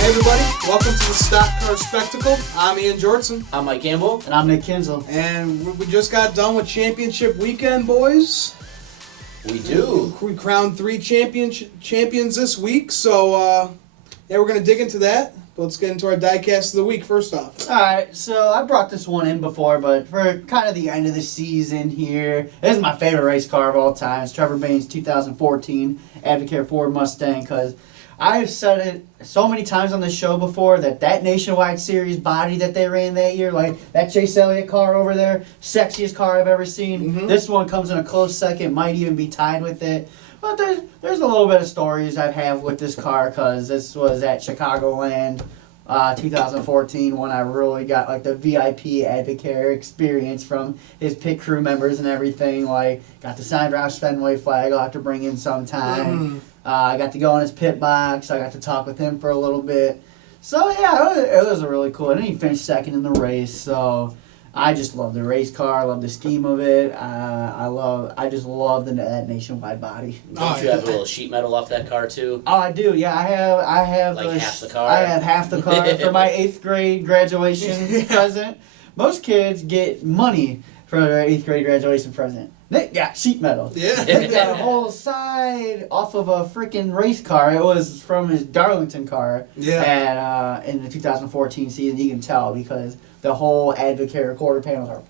Hey everybody, welcome to the Stock Car Spectacle. I'm Ian Jortson. I'm Mike Campbell. And I'm Nick Kinzel. And we just got done with championship weekend, boys. We do. We crowned 3 champions this week, so we're going to dig into that. But let's get into our diecast of the week first off. Alright, so I brought this one in before, but for kind of the end of the season here, this is my favorite race car of all time. It's Trevor Bain's 2014 Advocare Ford Mustang, because I've said it so many times on the show before that Nationwide Series body that they ran that year, like that Chase Elliott car over there, sexiest car I've ever seen. Mm-hmm. This one comes in a close second, might even be tied with it. But there's a little bit of stories I have with this car, because this was at Chicagoland 2014 when I really got like the VIP Advocare experience from his pit crew members and everything. Like, got the signed Roush Fenway flag I'll have to bring in sometime. I got to go in his pit box. I got to talk with him for a little bit. So yeah, it was a really cool. And then he finished second in the race. So I just love the race car. I love the scheme of it. I just love that Nationwide body. Don't you have a little sheet metal off that car too? Oh, I do. Yeah, I have like half the car. I have half the car for my 8th grade graduation present. Most kids get money for their 8th grade graduation present. Nick got sheet metal. Yeah. Nick got a whole side off of a freaking race car. It was from his Darlington car. Yeah. And in the 2014 season, you can tell because the whole Advocare quarter panels are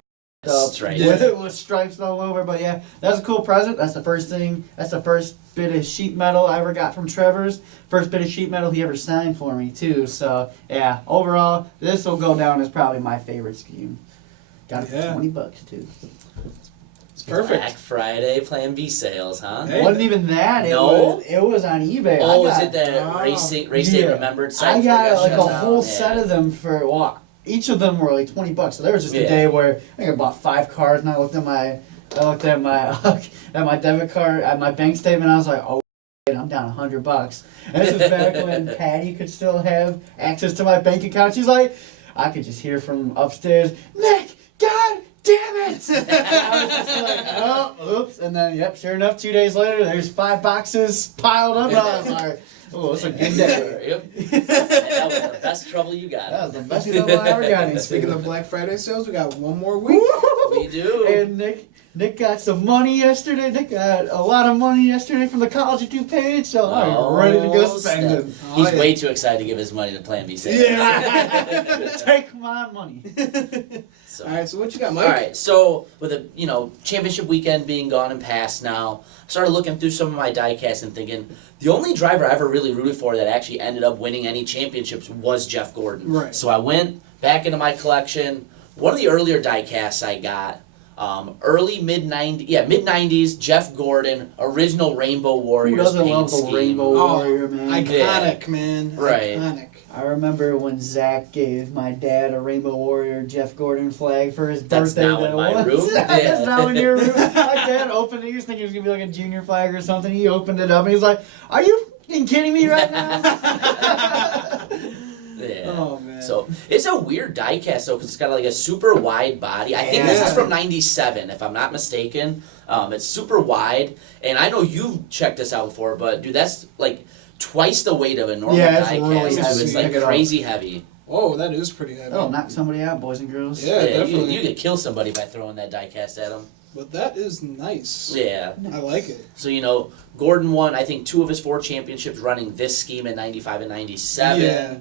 with stripes all over. But yeah, that's a cool present. That's the first thing. That's the first bit of sheet metal I ever got from Trevor's. First bit of sheet metal he ever signed for me too. So yeah, overall, this will go down as probably my favorite scheme. Got it for $20 too. It's perfect. Black Friday Plan B sales, huh? It wasn't even that. It was on eBay. Oh, was it the race day remembered site? I got like a whole set of them for each of them were like $20. So there was just a day where I think I bought 5 cars, and I looked at my at my debit card, at my bank statement. And I was like, oh, I'm down $100. And this was back when Patty could still have access to my bank account. She's like, I could just hear from upstairs, Nick, God damn it! And I was just like, oh, oops. And then, sure enough, 2 days later, there's 5 boxes piled up. And I was like, oh, it's a good day. Yep. And that was the best trouble you got. That was the best trouble I ever got into. Speaking of Black Friday sales, we got one more week. We do. And Nick got some money yesterday. Nick got a lot of money yesterday from the College of DuPage, so I'm ready to go spend it. He's way too excited to give his money to Plan B sales. Yeah. Take my money. So. All right, so what you got, Mike? All right, so with the championship weekend being gone and past now, I started looking through some of my diecast and thinking the only driver I ever really rooted for that actually ended up winning any championships was Jeff Gordon. Right. So I went back into my collection. One of the earlier diecasts I got, mid-90s, Jeff Gordon, original Rainbow Warriors. Who doesn't paint love the scheme. Rainbow Warrior, man? Iconic, man. Right. Iconic. I remember when Zach gave my dad a Rainbow Warrior Jeff Gordon flag for his birthday. Now in my room. That's now in your room. My dad opened it. He was thinking it was going to be like a junior flag or something. He opened it up and he's like, are you fucking kidding me right now? Yeah. Oh, man. So it's a weird diecast though, because it's got like a super wide body. I think this is from '97, if I'm not mistaken. It's super wide, and I know you've checked this out before, but dude, that's like twice the weight of a normal diecast. Really heavy. It's like crazy heavy. Oh, that is pretty heavy. Oh, knock somebody out, boys and girls. Yeah, definitely. You could kill somebody by throwing that diecast at them. But that is nice. Yeah. I like it. So, Gordon won, I think, 2 of his 4 championships running this scheme in 95 and 97. Yeah.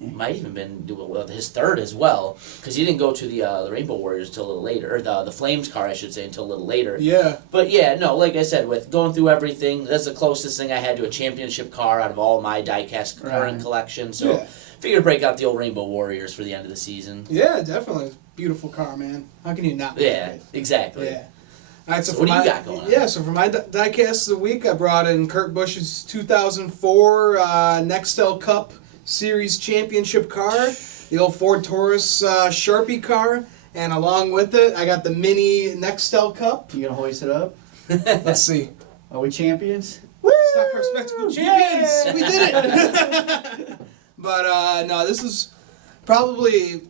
Might even been his 3rd as well, because he didn't go to the Rainbow Warriors till a little later, or the Flames car, I should say, until a little later. Yeah. But yeah, no, like I said, with going through everything, that's the closest thing I had to a championship car out of all my diecast current collection. So, figured to break out the old Rainbow Warriors for the end of the season. Yeah, definitely. Beautiful car, man. How can you not like it? Exactly. Yeah. All right, so what do you got going on? Yeah, so for my diecast of the week, I brought in Kurt Busch's 2004 Nextel Cup Series Championship car, the old Ford Taurus Sharpie car, and along with it, I got the mini Nextel Cup. You gonna hoist it up? Let's see. Are we champions? Stock Car Spectacle champions! Yeah! We did it! But no, this is probably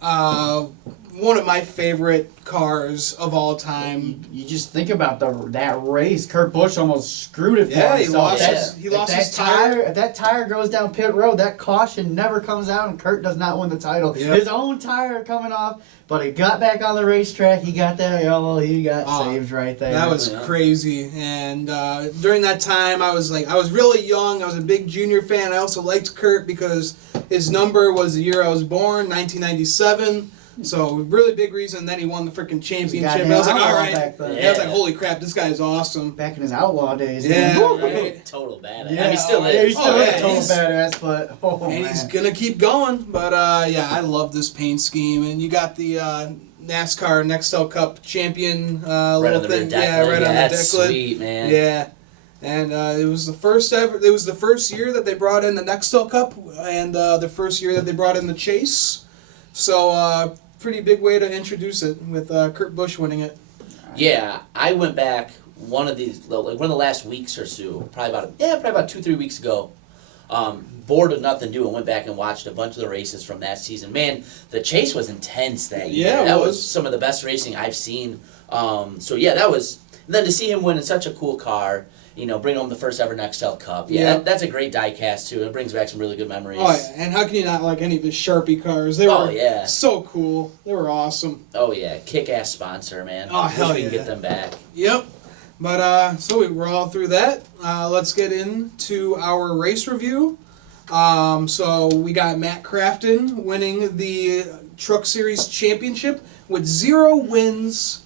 one one of my favorite cars of all time. You just think about that race. Kurt Busch almost screwed it for Yeah, himself. he lost his tire. If that tire goes down pit road, that caution never comes out, and Kurt does not win the title. Yep. His own tire coming off, but he got back on the racetrack. He got that yellow. He got saved right there. That was crazy. And during that time, I was really young. I was a big Junior fan. I also liked Kurt because his number was the year I was born, 1997. So really big reason. Then he won the freaking championship. I was like, all right. I was like, holy crap, this guy is awesome. Back in his outlaw days. Yeah, man. right. Total badass. Yeah, I mean, still is. Yeah, he's still yeah, a total he's- badass, but And man. he's gonna keep going. But yeah, I love this paint scheme. And you got the NASCAR Nextel Cup champion Right little on the thing. deck. Yeah, right on the That's deck lid. sweet, man. Yeah. And it was the first ever. It was the first year that they brought in the Nextel Cup, and the first year that they brought in the Chase. So pretty big way to introduce it with Kurt Busch winning it. Yeah, I went back one of the last weeks or so, probably about 2-3 weeks ago. Bored of nothing to do and went back and watched a bunch of the races from that season. Man, the Chase was intense that year. Yeah, it that was. was some of the best racing I've seen. So yeah, that was. And then to see him win in such a cool car, bring home the first ever Nextel Cup. Yeah, Yeah. that's a great die cast too. It brings back some really good memories. Oh yeah, and how can you not like any of his Sharpie cars? They Oh, were yeah. so cool. They were awesome. Oh yeah, kick-ass sponsor, man. Oh, Wish hell we can yeah. get them back. Yep. But so we're all through that. Let's get into our race review. So we got Matt Crafton winning the Truck Series Championship with 0 wins.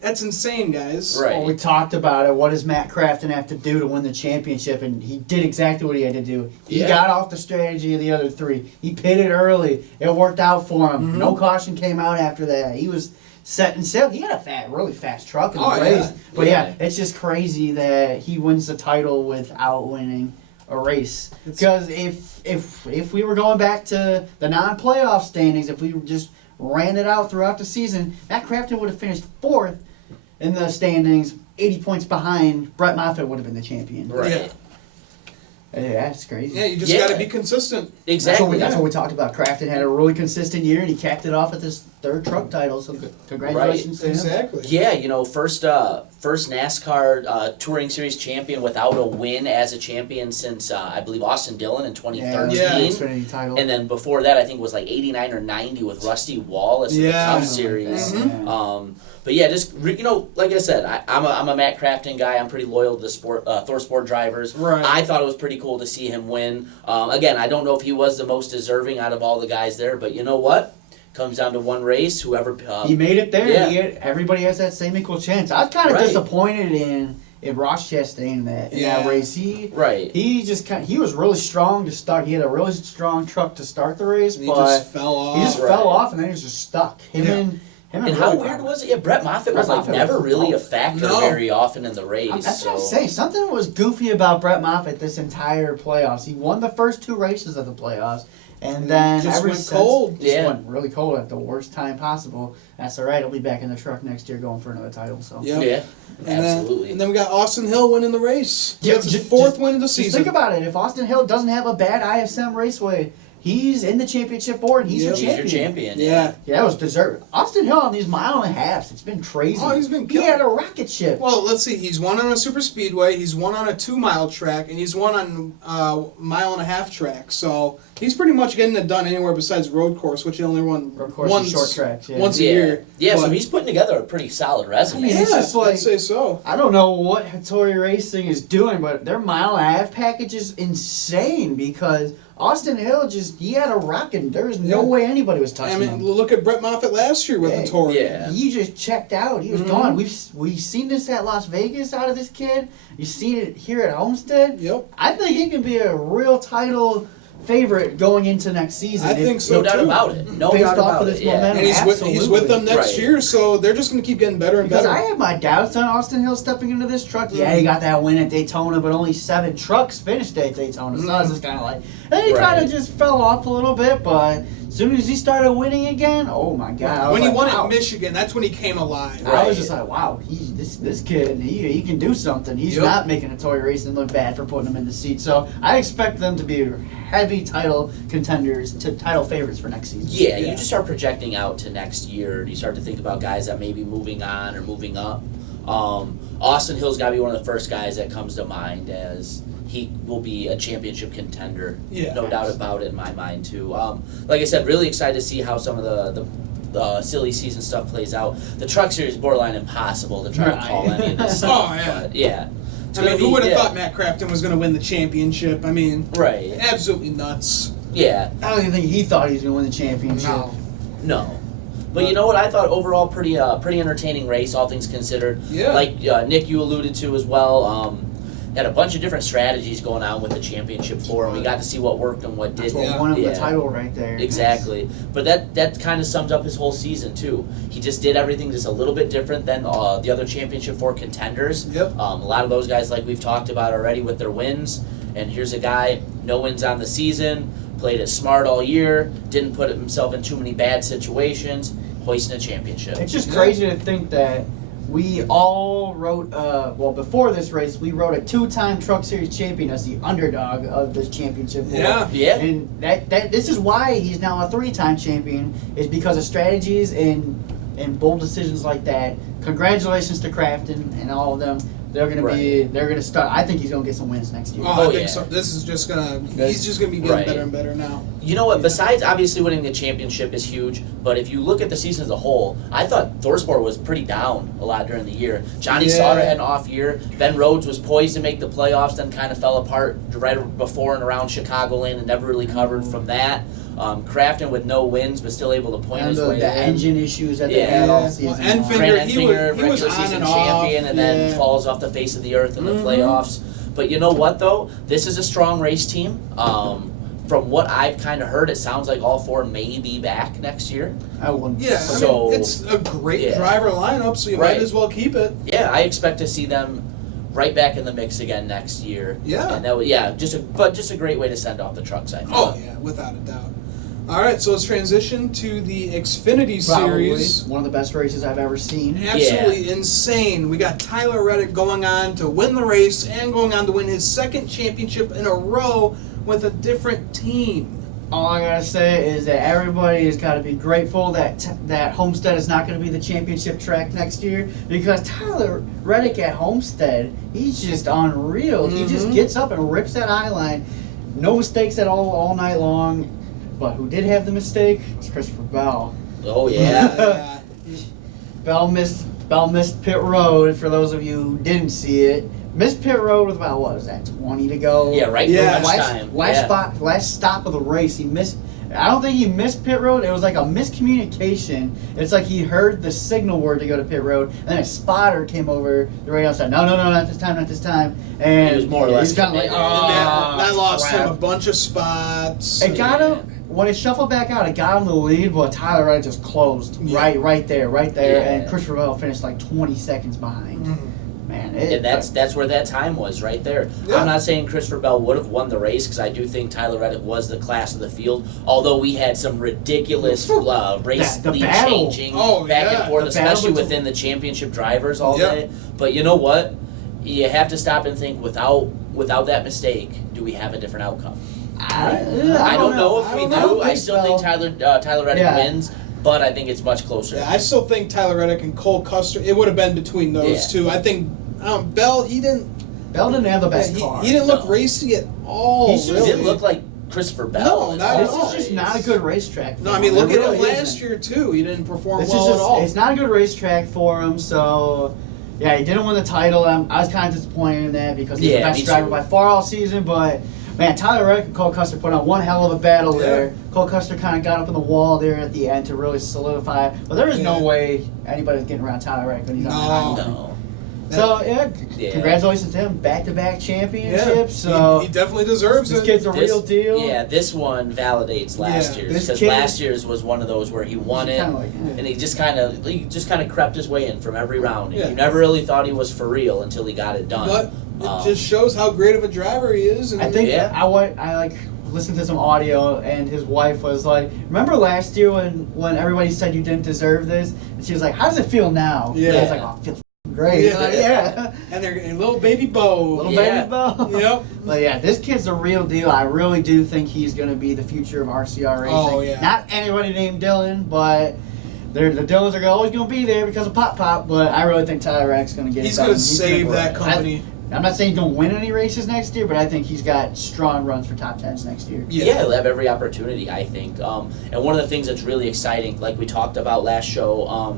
That's insane, guys. Right. Well, we talked about it. What does Matt Crafton have to do to win the championship? And he did exactly what he had to do. He Yeah. got off the strategy of the other 3. He pitted early. It worked out for him. Mm-hmm. No caution came out after that. He was setting sail. He had a really fast truck in the Oh, race. yeah. But yeah, Yeah. it's just crazy that he wins the title without winning a race. Because if we were going back to the non-playoff standings, if we just ran it out throughout the season, Matt Crafton would have finished 4th in the standings, 80 points behind. Brett Moffitt would have been the champion. Right. Yeah. Yeah, that's crazy. Yeah, you just Yeah. got to be consistent. Exactly. That's what we talked about. Crafton had a really consistent year, and he capped it off with his 3rd truck title. So congratulations to him. Exactly. Yeah, first NASCAR Touring Series champion without a win as a champion since I believe Austin Dillon in 2013. Yeah. Xfinity title. And then before that, I think it was like 89 or 90 with Rusty Wallace in the Yeah. Cup Something Series. like that, yeah. But yeah, just like I said, I'm a Matt Crafton guy. I'm pretty loyal to the Thor Sport drivers. Right. I thought it was pretty cool to see him win. Again, I don't know if he was the most deserving out of all the guys there, but you know what? Comes down to one race. Whoever He made it there. Yeah. Everybody has that same equal chance. I was kind of Right. disappointed in Ross Chastain in that Yeah. race. Right. He was really strong to start. He had a really strong truck to start the race, He but just fell off. he just Right. fell off, and then he was just stuck. Yeah. And how weird was it? Yeah, Brett Moffitt was Brett like Moffitt never was- really a factor No. very often in the race. That's what I'm so- saying. Something was goofy about Brett Moffitt this entire playoffs. He won the first 2 races of the playoffs, and then just ever went since, cold. Just Yeah. went really cold at the worst time possible. That's all right. He'll be back in the truck next year going for another title. So. Yep. Yeah, And absolutely. then we got Austin Hill winning the race. Yeah, That's his just- 4th win of the Just season. think about it. If Austin Hill doesn't have a bad ISM raceway, he's in the championship board. He's Yep. your He's champion. your champion. Yeah. Yeah, that was deserved. Austin Hill on these 1.5 miles, it's been crazy. Oh, he's been He killing had it. a rocket ship. Well, let's see. He's won on a super speedway. He's won on a 2-mile track, and he's won on a 1.5-mile track. So he's pretty much getting it done anywhere besides road course, which he only won Road course and short tracks, yeah. once a Yeah. year. Yeah, so But- he's putting together a pretty solid resume. Yeah. It's Yeah, just like- I'd say so. I don't know what Hattori Racing is doing, but their 1.5-mile package is insane because Austin Hill he had a rocket. There was no Yeah. way anybody was touching I mean, him. look at Brett Moffitt last year with Yeah. the Tour. Yeah. He just checked out. He was Mhm. gone. We've seen this at Las Vegas out of this kid. You've seen it here at Homestead. Yep. I think he can be a real title favorite going into next season. I think so. No doubt too. about it. No Based doubt off about of this it. Yeah. momentum. And he's with them next Right. year, so they're just going to keep getting better and Because better. I have my doubts on Austin Hill stepping into this truck. Yeah, he got that win at Daytona, but only 7 trucks finished at Daytona. So I was just kind of like, and he Right. kind of just fell off a little bit. But as soon as he started winning again, oh my God! I was When he like, won wow. at Michigan, that's when he came alive. I was just like, wow, this kid, he can do something. He's not making a toy racing look bad for putting him in the seat. So I expect them to be heavy title contenders, to title favorites for next season. Yeah, you just start projecting out to next year. You start to think about guys that may be moving on or moving up. Austin Hill's got to be one of the first guys that comes to mind as he will be a championship contender. Yeah. No doubt about it in my mind, too. Like I said, really excited to see how some of the silly season stuff plays out. The Truck Series is borderline impossible to try to call any of this stuff. Oh, yeah. But, yeah. I mean, who would have thought Matt Crafton was going to win the championship? I mean, Right. absolutely nuts. Yeah. I don't even think he thought he was going to win the championship. No. But you know what? I thought overall pretty entertaining race, all things considered. Yeah. Like Nick, you alluded to as well. Had a bunch of different strategies going on with the championship floor, and we got to see what worked and what That's didn't. what won him the title right there. Exactly. But that kind of sums up his whole season too. He just did everything just a little bit different than the other championship four contenders. Yep. A lot of those guys, like we've talked about already, with their wins. And here's a guy, no wins on the season, played it smart all year, didn't put himself in too many bad situations, hoisting a championship. It's just crazy to think that we all wrote, before this race, we wrote a 2-time Truck Series champion as the underdog of this championship. Yeah. Yeah. And this is why he's now a 3-time champion, is because of strategies and bold decisions like that. Congratulations to Crafton and all of them. They're gonna start. I think he's gonna get some wins next year. I think so. This is just he's just gonna be getting better and better now. You know what? Besides obviously winning the championship is huge, but if you look at the season as a whole, I thought Thorsport was pretty down a lot during the year. Johnny Sauter had an off year. Ben Rhodes was poised to make the playoffs, then kind of fell apart right before and around Chicagoland and never really covered from that. Crafton with no wins, but still able to point his way. The engine issues that they had all season. And Grant he was regular on season and champion, off, and then falls off the face of the earth in the playoffs. But you know what, though? This is a strong race team. From what I've kind of heard, it sounds like all four may be back next year. I wouldn't. Yeah, So- I mean, it's a great driver lineup, so you might as well keep it. Yeah, I expect to see them right back in the mix again next year. Yeah. And that would, just a great way to send off the trucks, I think. Oh yeah, without a doubt. All right, so let's transition to the Xfinity Series. One of the best races I've ever seen. Absolutely insane. We got Tyler Reddick going on to win the race and going on to win his second championship in a row with a different team. All I gotta say is that everybody has got to be grateful that Homestead is not going to be the championship track next year, because Tyler Reddick at Homestead, he's just unreal. He just gets up and rips that eye line, no mistakes at all night long. But who did have the mistake was Christopher Bell. Oh, yeah. Bell missed pit road. For those of you who didn't see it, missed pit road with about, what was that, 20 to go? Yeah, right for lunchtime. Last stop of the race, he missed. I don't think he missed pit road. It was like a miscommunication. It's like he heard the signal word to go to pit road, and then a spotter came over the radio and said, no, not this time. And he was more or less kind of like, that lost crap. him a bunch of spots. It got him, when it shuffled back out, it got him the lead, but Tyler Reddick just closed right there, and Christopher Bell finished like 20 seconds behind. Man, and that's where that time was, right there. Yeah. I'm not saying Christopher Bell would have won the race, because I do think Tyler Reddick was the class of the field, although we had some ridiculous race lead changing back and forth, especially within the championship drivers all day. But you know what? You have to stop and think, without that mistake, do we have a different outcome? I don't know if we do. I still think Tyler Reddick wins, but I think it's much closer. Yeah, I still think Tyler Reddick and Cole Custer, it would have been between those two. I think Bell didn't have the best car. He didn't look racy at all. He didn't look like Christopher Bell. No, not at This all. is just not a good racetrack for him. No, I mean, look at really him last year, too. He didn't perform at all. It's not a good racetrack for him, so... Yeah, he didn't win the title. I was kind of disappointed in that, because he's the best driver by far all season, but... Man, Tyler Reddick and Cole Custer put on one hell of a battle there. Cole Custer kind of got up in the wall there at the end to really solidify it. But there is no way anybody's getting around Tyler Reddick when he's on the No. So, congratulations to him. Back-to-back championships. So he definitely deserves this it. kid's a real deal. Yeah, this one validates last year's, because last year's was one of those where he won it, and he just kind of crept his way in from every round. And you never really thought he was for real until he got it done. But it just shows how great of a driver he is. And I think listened to some audio, and his wife was like, "Remember last year when everybody said you didn't deserve this?" And she was like, "How does it feel now?" Yeah. And I was like, "Oh, it feels great." Yeah. Like, yeah. And they're a little baby Bo. Little Yeah. baby Bo. Yep. But yeah, this kid's a real deal. I really do think he's going to be the future of RCR racing. Oh, yeah. Not anybody named Dylan, but the Dylans are always going to be there because of Pop Pop. But I really think Tyler Reddick's going to get He's it done. going to save gonna- that company. I'm not saying he's going to win any races next year, but I think he's got strong runs for top 10s next year. Yeah, he'll have every opportunity, I think. And one of the things that's really exciting, like we talked about last show,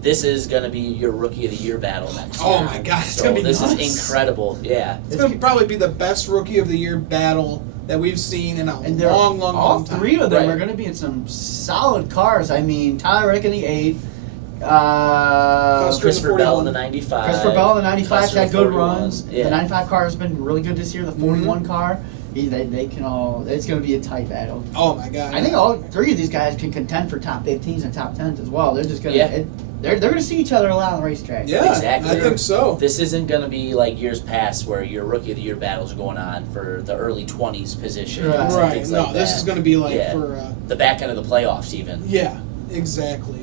this is going to be your Rookie of the Year battle next year. Oh my God, it's gonna be this nuts. is incredible. Yeah. It's going to probably be the best Rookie of the Year battle that we've seen in a And they're long all time. three of them Right. are going to be in some solid cars. I mean, Tyler Reddick in the 8. Christopher Bell in the 95. Christopher Bell in the 95's Custer had good 41. runs. Yeah. The 95 car has been really good this year. The 41 car, they can all. It's going to be a tight battle. Oh my God. I think all three of these guys can contend for top 15s and top 10s as well. They're just going to. Yeah. They're going to see each other a lot on the racetrack. Yeah, Exactly. I think so. This isn't going to be like years past where your Rookie of the Year battles are going on for the early 20s positions Right. and Right. things No, like this that. is going to be like Yeah. for. The back end of the playoffs, even. Yeah, exactly.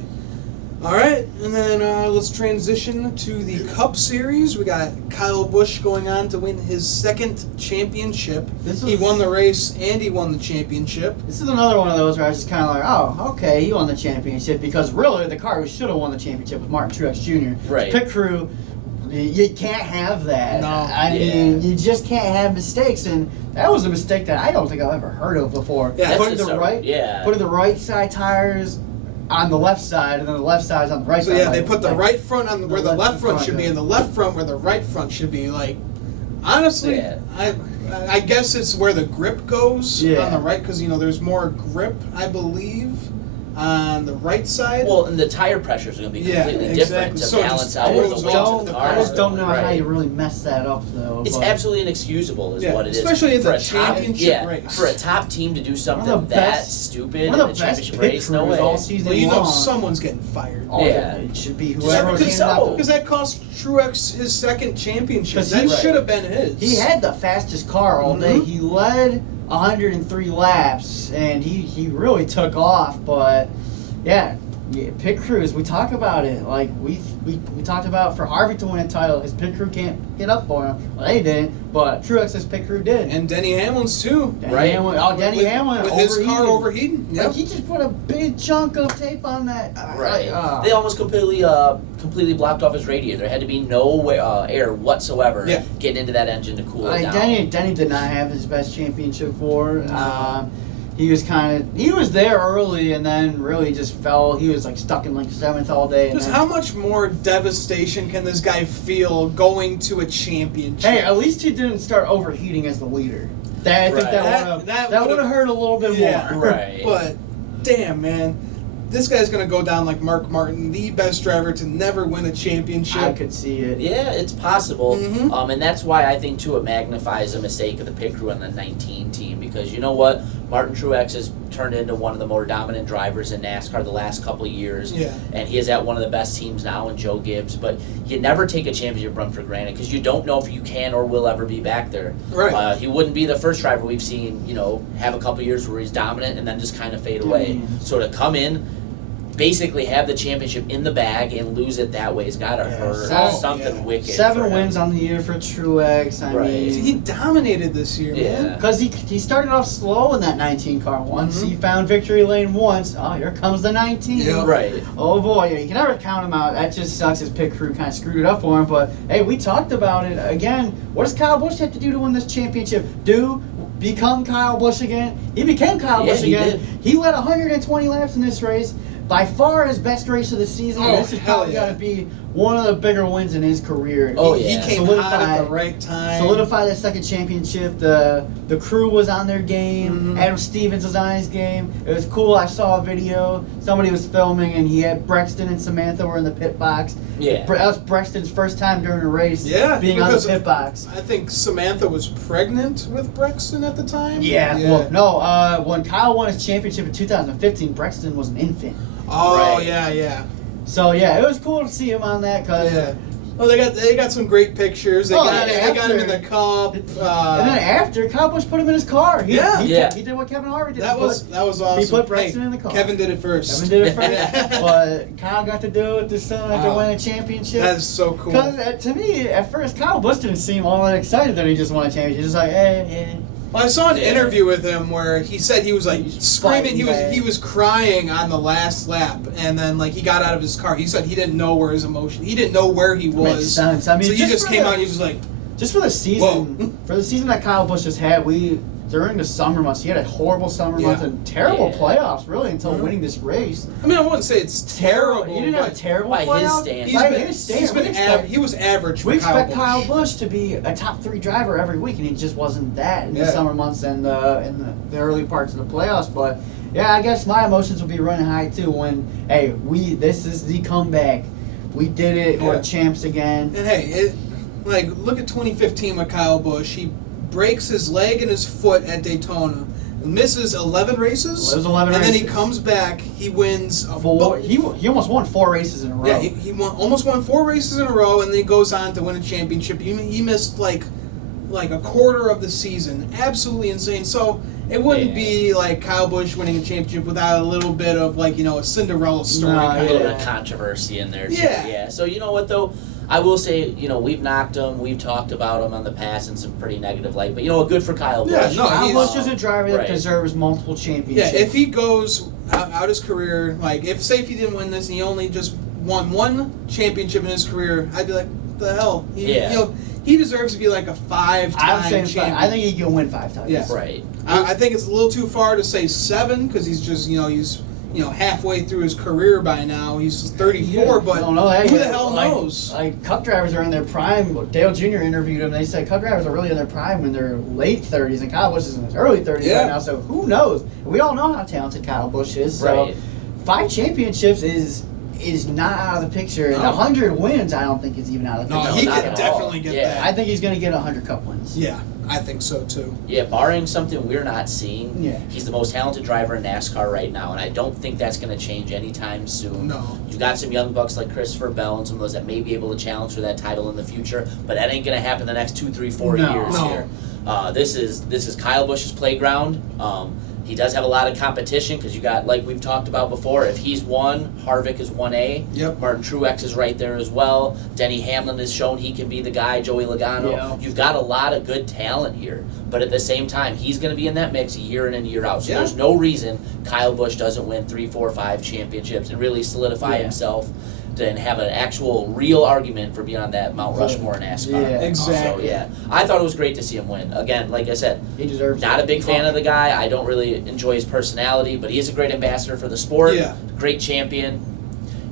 All right, and then let's transition to the Cup Series. We got Kyle Busch going on to win his second championship. He won the race and he won the championship. This is another one of those where I was just kind of like, oh, okay, he won the championship, because really the car who should have won the championship was Martin Truex Jr. Right. Pit crew, you can't have that. No. I mean, you just can't have mistakes, and that was a mistake that I don't think I've ever heard of before. Yeah, putting That's the just right, yeah. putting the right side tires on the left side, and then the left side's on the right So side. yeah, like- they put the like- right front on where the left front should be, and the left front where the right front should be. Like, honestly, Yeah. I guess it's where the grip goes Yeah. on the right, because there's more grip, I believe, on the right side. Well, and the tire pressures are going to be Yeah, completely different exactly. to So it balance just out I where throws the just off weight to of the the don't, car I just don't know how Right. you really mess that up, though. It's but- absolutely inexcusable, is Yeah, what it is. especially in for the a top, championship yeah, race. for a top team to do something One of the that best- stupid one in of the the best championship pit race, no crews way. all season Well, long. someone's getting fired. Oh, Yeah. it should be Just whoever because was handing out the Because that cost Truex his second championship. 'Cause That he- should have been his. He had the fastest car all day. Mhm. He led 103 laps, and he really took off. But yeah, pit crews. We talk about it. Like we talked about for Harvick to win a title, his pit crew can't get up for him. Well, they didn't, but Truex's pit crew did. And Denny Hamlin's too. Denny Right. Hamlin, With- Hamlin with his car overheating. Like Yep. he just put a big chunk of tape on that. Right. Like, They almost completely blocked off his radiator. There had to be no air whatsoever Yeah. getting into that engine to cool it like down. Denny did not have his best championship for. He was there early and then really just fell. He was like stuck in like seventh all day. And Just then, how much more devastation can this guy feel going to a championship? hey, at least he didn't start overheating as the leader. I think Right. that That would would've- have hurt a little bit Yeah. more. Right. But damn, man, this guy's gonna go down like Mark Martin, the best driver to never win a championship. I could see it. Yeah, it's possible. Mhm. And that's why I think, too, it magnifies a mistake of the pit crew on the 19 team. Because you know what? Martin Truex has turned into one of the more dominant drivers in NASCAR the last couple of years. Yeah. And he is at one of the best teams now in Joe Gibbs. But you never take a championship run for granted because you don't know if you can or will ever be back there. Right. He wouldn't be the first driver we've seen, have a couple of years where he's dominant and then just kind of fade away. So to come in, basically have the championship in the bag and lose it that way has got to hurt seven- something wicked. 7 for him. wins on the year for Truex. I Right. mean, He dominated this year, Yeah. man. because he started off slow in that 19 car. Once Mhm. he found victory lane once, oh, here comes the 19. Yeah. Right. Oh boy, you can never count him out. That just sucks. His pit crew kind of screwed it up for him. But hey, we talked about it again. What does Kyle Busch have to do to win this championship? Become Kyle Busch again? He became Kyle Yeah, Busch he again. did. He led 120 laps in this race. By far his best race of the season. Oh, This has hell probably yeah. got to be one of the bigger wins in his career. Oh, He yeah. came hot at the right time. Solidify that second championship. The crew was on their game. Mhm. Adam Stevens was on his game. It was cool. I saw a video. Somebody was filming, and he had Brexton and Samantha were in the pit box. Yeah. That was Brexton's first time during a race. Yeah, being on the because pit box. I think Samantha was pregnant with Brexton at the time. Yeah. Well, no. When Kyle won his championship in 2015, Brexton was an infant. Oh, Right. yeah. So yeah, it was cool to see him on that because Yeah. Oh, they got some great pictures. They got him in the cup. And then after, Kyle Busch put him in his car. He did what Kevin Harvick did. That was awesome. He put Bryson in the car. Kevin did it first. But Kyle got to do it this time after winning a championship. That is so cool. Because to me, at first, Kyle Busch didn't seem all that excited that he just won a championship. He was like, Well, I saw an interview with him where he said he was like screaming. He was crying on the last lap, and then like he got out of his car. He said he didn't know where his emotion. He didn't know where he was. Makes sense. I mean, so he just came out and he was like, just for the season, that Kyle Busch has had, during the summer months, he had a horrible summer months and terrible playoffs, really, until winning this race. I mean, I wouldn't say it's terrible. He didn't have a terrible by playoff. his standards. He was average. We for Kyle expect Busch. Kyle Busch to be a top 3 driver every week, and he just wasn't that in the summer months and in the early parts of the playoffs. But yeah, I guess my emotions will be running high too when this is the comeback. We did it. We're champs again. And hey, look at 2015 with Kyle Busch. He breaks his leg and his foot at Daytona, misses 11 races, and then he comes back. He wins 4. He almost won 4 races in a row. Yeah, he almost won 4 races in a row, and then he goes on to win a championship. He missed like a quarter of the season. Absolutely insane. So it wouldn't be like Kyle Busch winning a championship without a little bit of a Cinderella story. A little bit of controversy in there too. Yeah. So you know what though? I will say, we've knocked him, we've talked about him on the past in some pretty negative light, but good for Kyle Busch. Kyle Busch is a driver that deserves multiple championships. Yeah, if he goes out his career, if he didn't win this and he only just won 1 championship in his career, I'd be like, what the hell? He deserves to be like a 5-time champion. I think he can win 5 times. Yeah. Right. I think it's a little too far to say 7 because he's just, he's halfway through his career by now. He's 34, but who the hell knows? Cup drivers are in their prime. Dale Jr. interviewed him. They said Cup drivers are really in their prime in their late 30s, and Kyle Busch is in his early 30s right now. So who knows? We all know how talented Kyle Busch is. So 5 championships is not out of the picture. And 100 wins, I don't think is even out of the picture. No, he could definitely get that. I think he's going to get 100 Cup wins. Yeah. I think so too. Yeah, barring something we're not seeing, he's the most talented driver in NASCAR right now, and I don't think that's going to change anytime soon. No. You've got some young bucks like Christopher Bell and some of those that may be able to challenge for that title in the future, but that ain't going to happen the next 2, 3, 4 years here. This is Kyle Busch's playground. He does have a lot of competition because you got, like we've talked about before, if he's 1, Harvick is 1A. Yep. Martin Truex is right there as well. Denny Hamlin has shown he can be the guy. Joey Logano. Yeah. You've got a lot of good talent here. But at the same time, he's going to be in that mix year in and year out. So there's no reason Kyle Busch doesn't win 3, 4, 5 championships and really solidify himself and have an actual real argument for being on that Mount Rushmore in NASCAR. Yeah, exactly. So, I thought it was great to see him win. Again, like I said, he deserves not a big fan of the guy. I don't really enjoy his personality, but he is a great ambassador for the sport. Yeah. Great champion.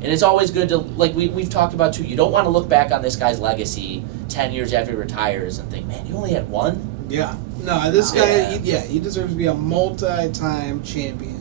And it's always good to, like we've talked about too, you don't want to look back on this guy's legacy 10 years after he retires and think, man, you only had 1? Yeah. No, this guy, he deserves to be a multi-time champion.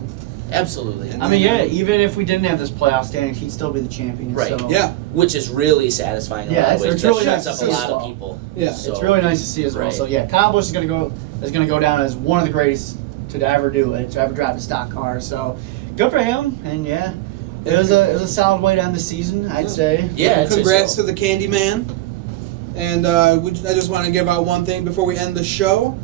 Absolutely. I mean, even if we didn't have this playoff standing, he'd still be the champion. Right. So. Yeah. Which is really satisfying in a lot of ways. It's really nice up a lot of people. Yeah. So, it's really nice to see as well. So Kyle Busch is gonna go down as one of the greatest to ever do it, to ever drive a stock car. So good for him. And it was a solid way to end the season, I'd say. Yeah. Congrats to the Candyman. And I just want to give out one thing before we end the show.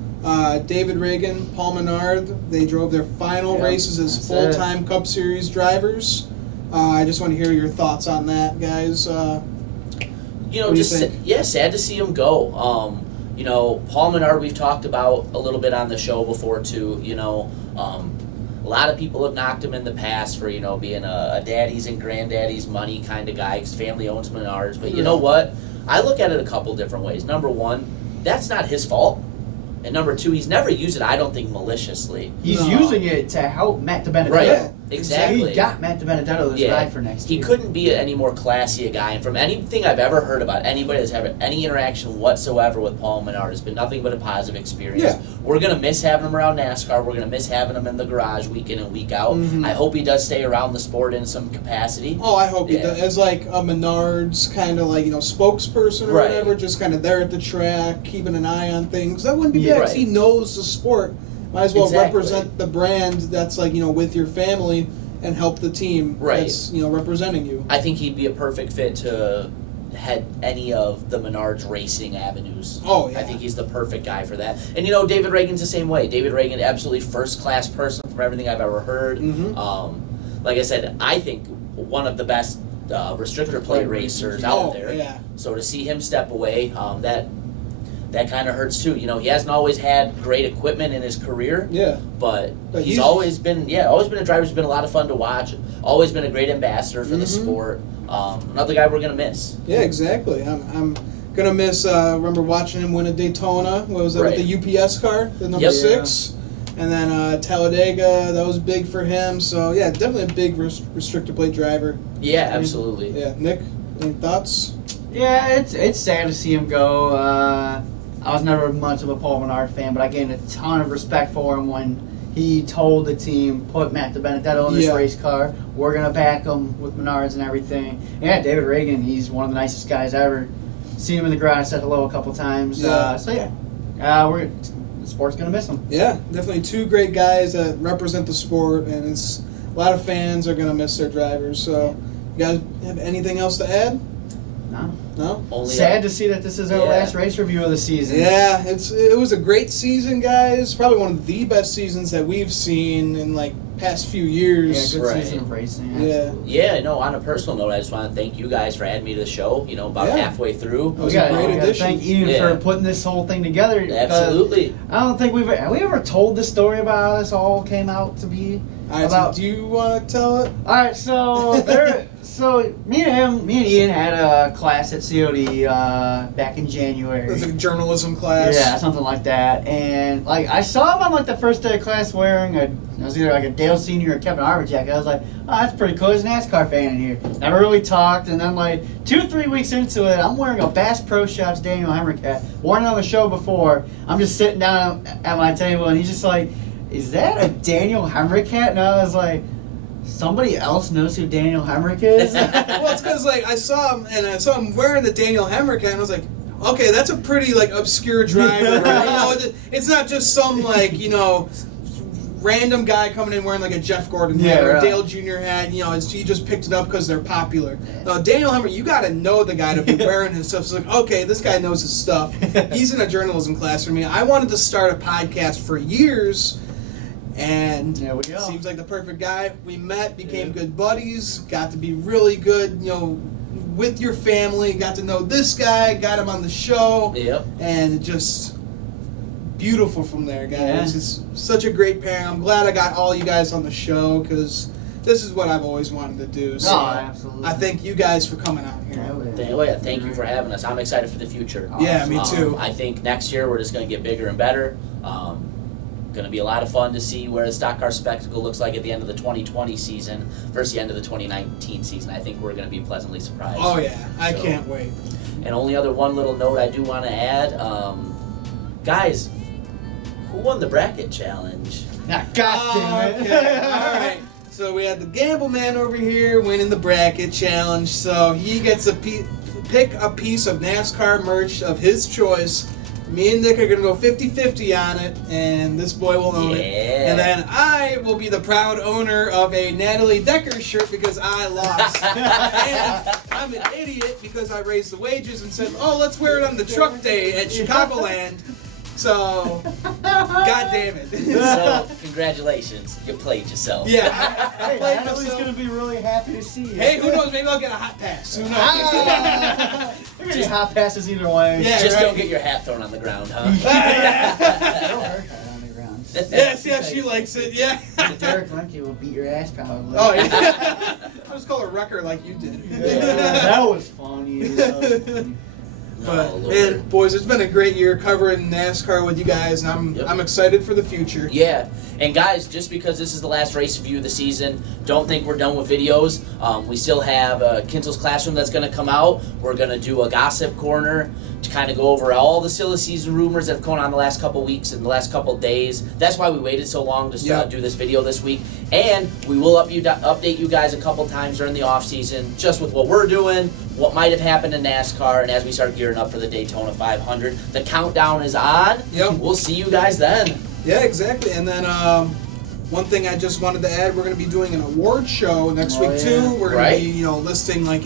David Reagan, Paul Menard, they drove their final races as full-time Cup Series drivers. I just want to hear your thoughts on that, guys. Sad to see him go. Paul Menard we've talked about a little bit on the show before too. A lot of people have knocked him in the past for being a daddy's and granddaddy's money kind of guy because family owns Menards. But you know what? I look at it a couple different ways. Number one, that's not his fault. And number 2, he's never used it, I don't think, maliciously. He's using it to help Matt DiBenedetto. Right, exactly. He got Matt DiBenedetto this ride for next year. He couldn't be any more classy a guy. And from anything I've ever heard about anybody that's had any interaction whatsoever with Paul Menard, it's been nothing but a positive experience. Yeah. We're going to miss having him around NASCAR. We're going to miss having him in the garage week in and week out. Mm-hmm. I hope he does stay around the sport in some capacity. Oh, I hope he does. As like a Menards kind of spokesperson or whatever, just kind of there at the track, keeping an eye on things. That wouldn't be bad. Right. He knows the sport. Might as well represent the brand that's with your family and help the team that's representing you. I think he'd be a perfect fit to head any of the Menards racing avenues. Oh, yeah. I think he's the perfect guy for that. And David Reagan's the same way. David Reagan, absolutely first class person from everything I've ever heard. Like I said, I think one of the best restrictor plate racers out there. Yeah. So to see him step away, that kind of hurts too. He hasn't always had great equipment in his career. Yeah. But he's always been a driver who's been a lot of fun to watch. Always been a great ambassador for the sport. Another guy we're gonna miss. Yeah, exactly. I'm gonna miss. Remember watching him win a Daytona? What was that with the UPS car, the number 6? And then Talladega, that was big for him. So yeah, definitely a big restrictor plate driver. Yeah, absolutely. Yeah, Nick, any thoughts? Yeah, it's sad to see him go. I was never much of a Paul Menard fan, but I gained a ton of respect for him when he told the team, put Matt DiBenedetto in this race car. We're going to back him with Menards and everything. Yeah, David Reagan, he's one of the nicest guys I ever seen him in the garage, said hello a couple times. Yeah. The sport's going to miss him. Yeah, definitely two great guys that represent the sport, and it's a lot of fans are going to miss their drivers. So, you guys have anything else to add? No? Only sad to see that this is our last race review of the season. Yeah, it was a great season, guys. Probably one of the best seasons that we've seen in past few years. Yeah, good season of racing. Absolutely. Yeah, no, on a personal note, I just want to thank you guys for adding me to the show, about halfway through. It was a great addition. Thank Ian for putting this whole thing together. Absolutely. I don't think have we ever told the story about how this all came out to be. All right, so do you want to tell it? All right, so me and Ian had a class at COD back in January. It was a journalism class. Yeah, something like that. And I saw him on the first day of class wearing it was either a Dale Senior or Kevin Arbor jacket. I was like, oh, that's pretty cool. There's an NASCAR fan in here. Never really talked. And then 2-3 weeks into it, I'm wearing a Bass Pro Shops Daniel Hemrick hat. Worn it on the show before. I'm just sitting down at my table, and he's just like, is that a Daniel Hemrick hat? And I was like, somebody else knows who Daniel Hemrick is? Well, it's because I saw him wearing the Daniel Hemrick hat, and I was like, okay, that's a pretty obscure driver. Right? It's not just some random guy coming in wearing a Jeff Gordon hat or a Dale Jr. hat. He just picked it up because they're popular. Daniel Hemrick, you got to know the guy to be wearing his stuff. It's okay, this guy knows his stuff. He's in a journalism class for me. I wanted to start a podcast for years. And there we go. Seems like the perfect guy. We met, became good buddies, got to be really good, with your family, got to know this guy, got him on the show. Yep. And just beautiful from there, guys. Yeah. It's such a great pairing. I'm glad I got all you guys on the show because this is what I've always wanted to do. So absolutely. I thank you guys for coming out here. Thank you for having us. I'm excited for the future. Yeah, me too. I think next year we're just going to get bigger and better. Going to be a lot of fun to see where the stock car spectacle looks like at the end of the 2020 season versus the end of the 2019 season. I think we're going to be pleasantly surprised. Oh yeah, I can't wait. And only other one little note I do want to add, guys, who won the bracket challenge? God damn it! Okay. All right. So we had the Gamble Man over here winning the bracket challenge. So he gets to pick a piece of NASCAR merch of his choice. Me and Nick are going to go 50-50 on it, and this boy will own it. And then I will be the proud owner of a Natalie Decker shirt because I lost. And I'm an idiot because I raised the wages and said, oh, let's wear it on the truck day at Chicagoland. So, God damn it. So, congratulations. You played yourself. Yeah. Hey, Natalie's going to be really happy to see you. Hey, who knows? Maybe I'll get a hot pass. Who knows? You're going to hot passes either way. Yeah, just don't get your hat thrown on the ground, huh? Throw her hat on the ground. Yeah, she likes it. Yeah. Derek Lemke will beat your ass probably. Oh, yeah. I'll just call her Wrecker like you did. That was funny. But man, boys, it's been a great year covering NASCAR with you guys, and I'm excited for the future. Yeah, and guys, just because this is the last race review of the season, don't think we're done with videos. We still have Kinsel's Classroom that's going to come out. We're going to do a gossip corner to kind of go over all the silly season rumors that have gone on the last couple weeks and the last couple days. That's why we waited so long to do this video this week. And we will update you guys a couple times during the off season, just with what we're doing, what might have happened in NASCAR, and as we start gearing up for the Daytona 500. The countdown is on. Yep. We'll see you guys then. Yeah, exactly. And then one thing I just wanted to add, we're going to be doing an award show next week too. We're going to be, listing like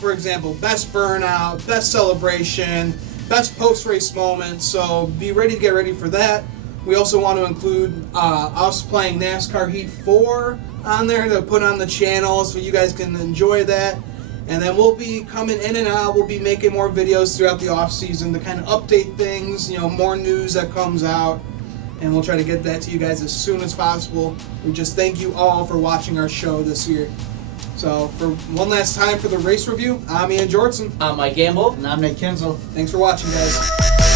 for example, best burnout, best celebration, best post-race moment. So be ready to get ready for that. We also want to include us playing NASCAR Heat 4 on there to put on the channel so you guys can enjoy that. And then we'll be coming in and out. We'll be making more videos throughout the off season to kind of update things, more news that comes out. And we'll try to get that to you guys as soon as possible. We just thank you all for watching our show this year. So for one last time for the race review, I'm Ian Jortson. I'm Mike Gamble. And I'm Nick Kinsel. Thanks for watching, guys.